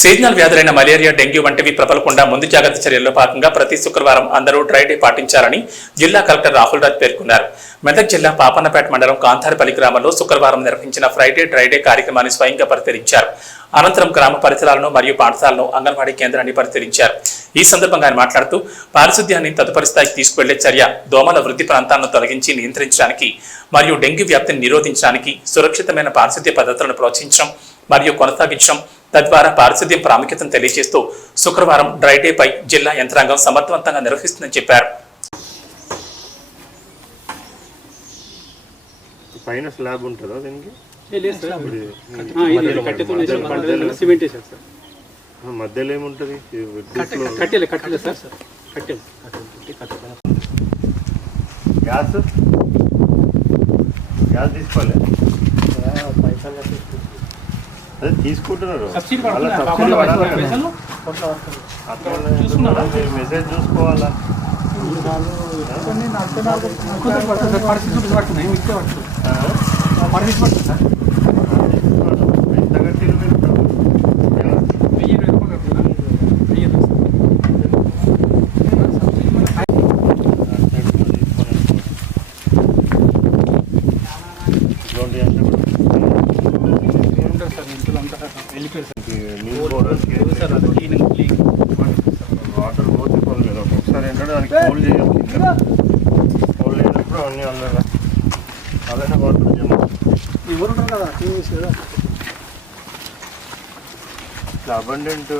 Seasonal వ్యాధులైన malaria, dengue వంటివి ప్రబలకుండా ముందు జాగ్రత్త చర్యల్లో భాగంగా ప్రతి శుక్రవారం అందరూ డ్రై డే పాటించాలని జిల్లా కలెక్టర్ రాహుల్ రాజ్ పేర్కొన్నారు. మెదక్ జిల్లా పాపన్నపేట మండలం కాంతారపల్లి గ్రామంలో శుక్రవారం నిర్వహించిన ఫ్రైడే డ్రై డే కార్యక్రమాన్ని స్వయంగా పరిశీలించారు. అనంతరం గ్రామ పరిసరాలను మరియు పాఠశాలను, అంగన్వాడీ కేంద్రాన్ని పరిశీలించారు. ఈ సందర్భంగా ఆయన మాట్లాడుతూ పారిశుద్ధ్యాన్ని తదుపరి స్థాయికి తీసుకువెళ్లే చర్య దోమల వృద్ధి ప్రాంతాలను తొలగించి నియంత్రించడానికి మరియు డెంగ్యూ వ్యాప్తిని నిరోధించడానికి సురక్షితమైన పారిశుద్ధ్య పద్ధతులను ప్రోత్సహించడం మరియు కొనసాగించడం, తద్వారా పారిశుద్ధ్యం ప్రాముఖ్యతను తెలియజేస్తూ శుక్రవారం డ్రై డే పై జిల్లా యంత్రాంగం సమర్థవంతంగా నిర్వహిస్తుందని చెప్పారు. పైన స్లాబ్ ఉంటుందా దీనికి? మధ్యలో ఏముంటుంది? గ్యాస్ తీసుకోవాలి, అదే తీసుకుంటున్నారు. మెసేజ్ చూసుకోవాలా? ఎంత గట్టిగా వాటర్ పోతే పర్లేదు. ఒక్కొక్కసారి ఏంటంటే దానికి కోల్డ్ చేయాలి. కోల్డ్ అయినప్పుడు అన్నీ అందరూ అలానే వాటర్ జమ ఇట్లా అబండెంట్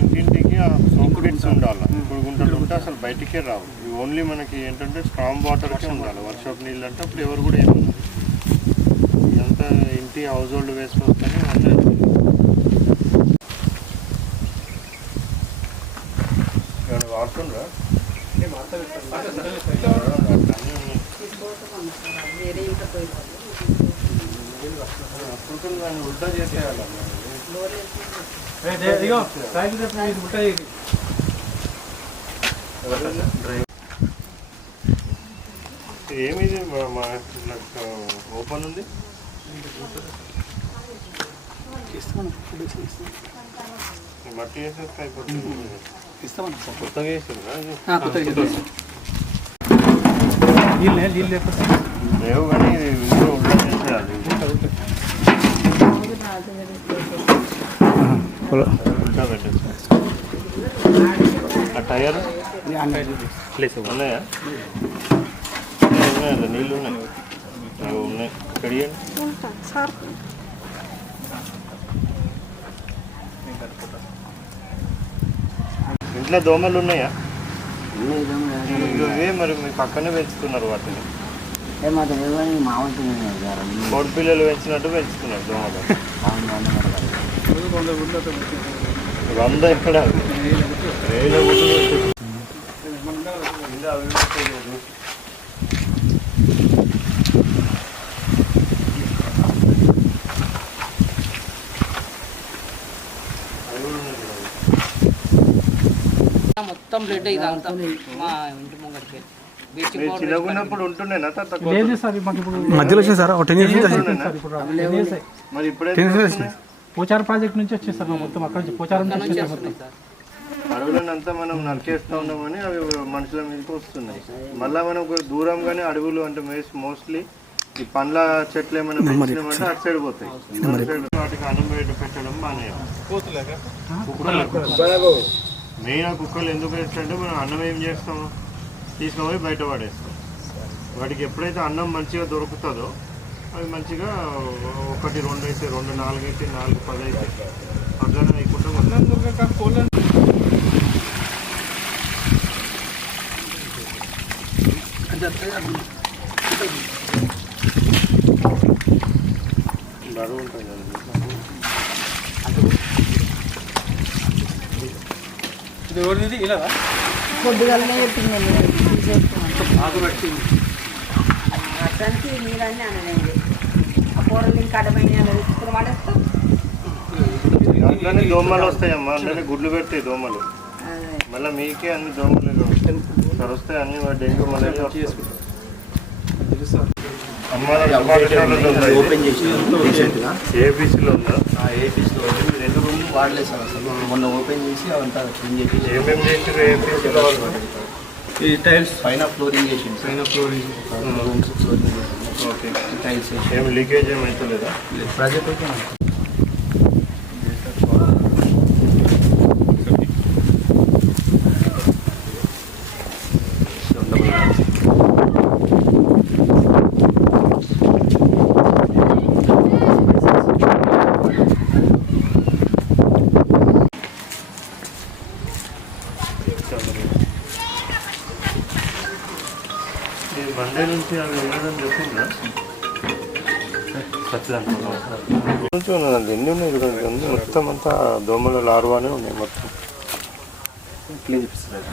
ఇంటింటికి సోప్ బెడ్స్ ఉండాలి. ఇప్పుడు గుంటలు ఉంటే అసలు బయటికే రావు. ఇవి ఓన్లీ మనకి ఏంటంటే స్ట్రాంగ్ వాటర్కే ఉండాలి. వర్షాప్ నీళ్ళు అంటే అప్పుడు ఎవరు కూడా ఏమన్నారు. ఇదంతా ఇంటి హౌస్ హోల్డ్ వేస్ట్ వస్తేనే అంటే వాడుతుండ్రా అప్పుడు దాన్ని ఉల్టా చేసేయాలి. ఏమిది ఓపెన్ ఉంది? మట్టి వేసేస్తే అయిపోతుంది. కొత్తగా లేవు కానీ ఇంట్లో ఉల్టా చేసేయాలి. ఉల్టా పెట్టేసి ఆ టైర్ ఉన్నాయా? ఉన్నాయండి, నీళ్ళు ఉన్నాయి. ఉన్నాయి కడియండి. ఇంట్లో దోమలు ఉన్నాయా? ఇవే మరి మీ పక్కనే పెంచుతున్నారు వాటిని. కోడి పిల్లలు పెంచినట్టు పెంచుతున్నారు దోమలు. 100 ఎక్కడ? మొత్తం బ్లడ్ ఇదంతా మా ఇంటి ముంగడికి చిన్నగున్నప్పుడు ఉంటుండేనా? మధ్యలో వచ్చింది సార్. 10 years మరి ఇప్పుడే పోచారం ప్రాజెక్ట్ నుంచి వచ్చేది సార్. మొత్తం అక్కడ నుంచి పోచారం నుంచి మొత్తం అడవులనంతా మనం నరికేస్తూ ఉన్నామని అవి మనుషుల మీదకి వస్తున్నాయి. మళ్ళీ మనం దూరంగానే అడవులు అంటే మోస్ట్లీ ఈ పండ్ల చెట్లు ఏమైనా పెంచినామంటే అటు సైడ్ పోతాయి. వాటికి అన్నం పెట్టడం మానేయాలి. మెయిన్ కుక్కలు ఎందుకు వేస్తాయంటే మనం అన్నం ఏం చేస్తాం, తీసుకుపోయి బయట పడేస్తాం. వాటికి ఎప్పుడైతే అన్నం మంచిగా దొరుకుతుందో అవి మంచిగా 1, 2 అయితే 2, 4 అయితే 4, 10 అయితే అట్లానే అయిపోతాం. బరువు ఉంటుంది కదా. పొద్దుగాలనే పెట్టిందండి. అతనికి మీరన్నీ అనలేదు. ఆ కూరలు ఇంకా అడమైన తీసుకుని వాడేస్తాం. దాంట్లోనే దోమలు వస్తాయమ్మా, అందులోనే గుడ్లు పెడతాయి దోమలు. మళ్ళీ మీకే అన్ని దోమలు వస్తాయి, అన్ని డెంగ్యూ మలేరియా. ఓపెన్ చేసి రీసెంట్గా ఏబీసీలో ఉందా? ఏపీస్లో రెండు రూమ్లు వాడలేదు సార్ అసలు మొన్న ఓపెన్ చేసి అవంతా క్లీన్ చేసి ఏమేమి చేసారు ఏబీసీలో? ఈ టైల్స్ పైన ఫ్లోరింగ్ వేసింది పైన flooring. Rooms flooring okay. Tiles వేసి ఏం లీకేజ్ ఏమైతే లేదా? ప్రాజెక్ట్ ఓకే ఈ మండే నుంచి అవి ఉన్నదని చెప్పిందా? నుంచి ఉన్నదండి. ఎన్ని ఉన్నాయి చూడండి, అన్ని మొత్తం అంతా దోమల లార్వానే ఉన్నాయి మొత్తం. క్లీన్ చేపిస్తారు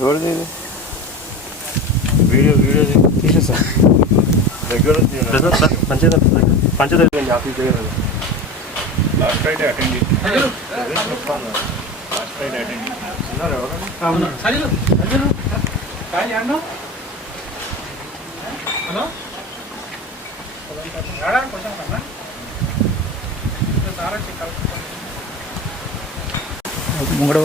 ఎవరిది ఇది? వీడియో తీసేసా దగ్గర నుంచి పంచదార ఆఫీస్ దగ్గర లాస్ట్ ఫ్రైడే అటెండ్ చెప్పాను. లాస్ట్ ఫ్రైడే అటెండ్ ఉన్నారు ఎవరైనా? హలో ముంగడు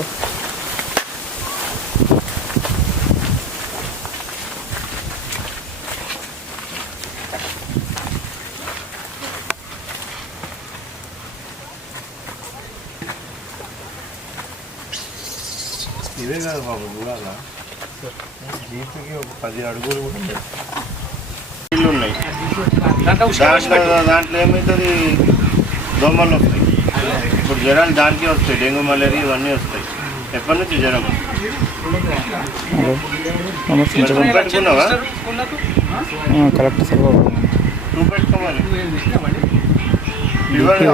ఇదే కాదు బాబు, చూడాలా జీపీకి ఒక 10 అడుగులు కూడా ఉంటాయి. ఇల్లు ఉన్నాయి దాంట్లో ఏమవుతుంది, దోమలు వస్తాయి. ఇప్పుడు జ్వరాలు దానికే వస్తాయి, డెంగ్యూ మలేరియా ఇవన్నీ వస్తాయి. ఎప్పటి నుంచి జ్వరం? పెట్టుకున్నావా? కరెక్ట్ సార్ నువ్వు పెట్టుకోవాలి.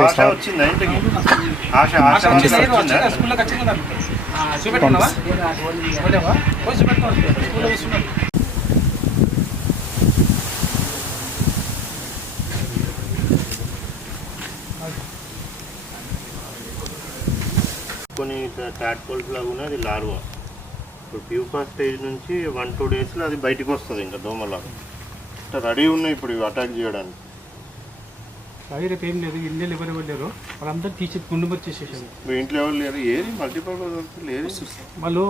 ఆశ వచ్చిందా ఇంటికి? ఆశ వచ్చిందా? కొన్ని టాడ్పోల్స్ లాగా ఉన్నది లార్వా. ఇప్పుడు ప్యూపా స్టేజ్ నుంచి 1-2 డేస్లో అది బయటకు వస్తుంది. ఇంకా దోమలాగా రెడీ ఉన్నాయి ఇప్పుడు ఇవి అటాక్ చేయడానికి. అవి రేపు ఏం లేదు, ఇల్లు ఎవరు లేరు, వాళ్ళందరూ తీసి గుండు మరి చేసేసారు. మీ ఇంట్లో ఎవరు లేరు? ఏది మల్టీపర్పస్ లేదు. వాళ్ళు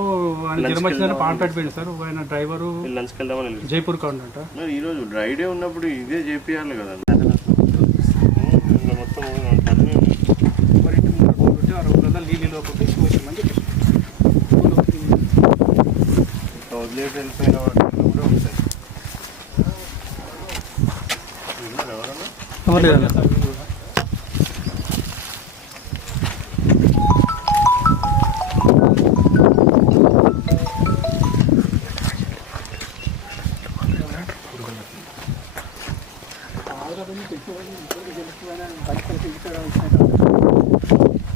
ఆయన జ్వరం వచ్చిందని పాన్పేట పోయింది సార్. ఆయన డ్రైవరు లంచ్కి వెళ్దామని జైపూర్ కావాలంట. మరి ఈరోజు డ్రై డే ఉన్నప్పుడు ఇదే చేపియాలి కదా. మొత్తం మరి ఇంటి ముందు ఆ రోజుల్లో నీళ్ళు ఒకటి చూసామని చెప్పేసి వదిలేసి వెళ్ళిపోయిన వాటిలో కూడా ఉంటాయి. ఎవరన్నా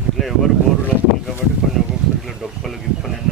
ఇట్లా ఎవరు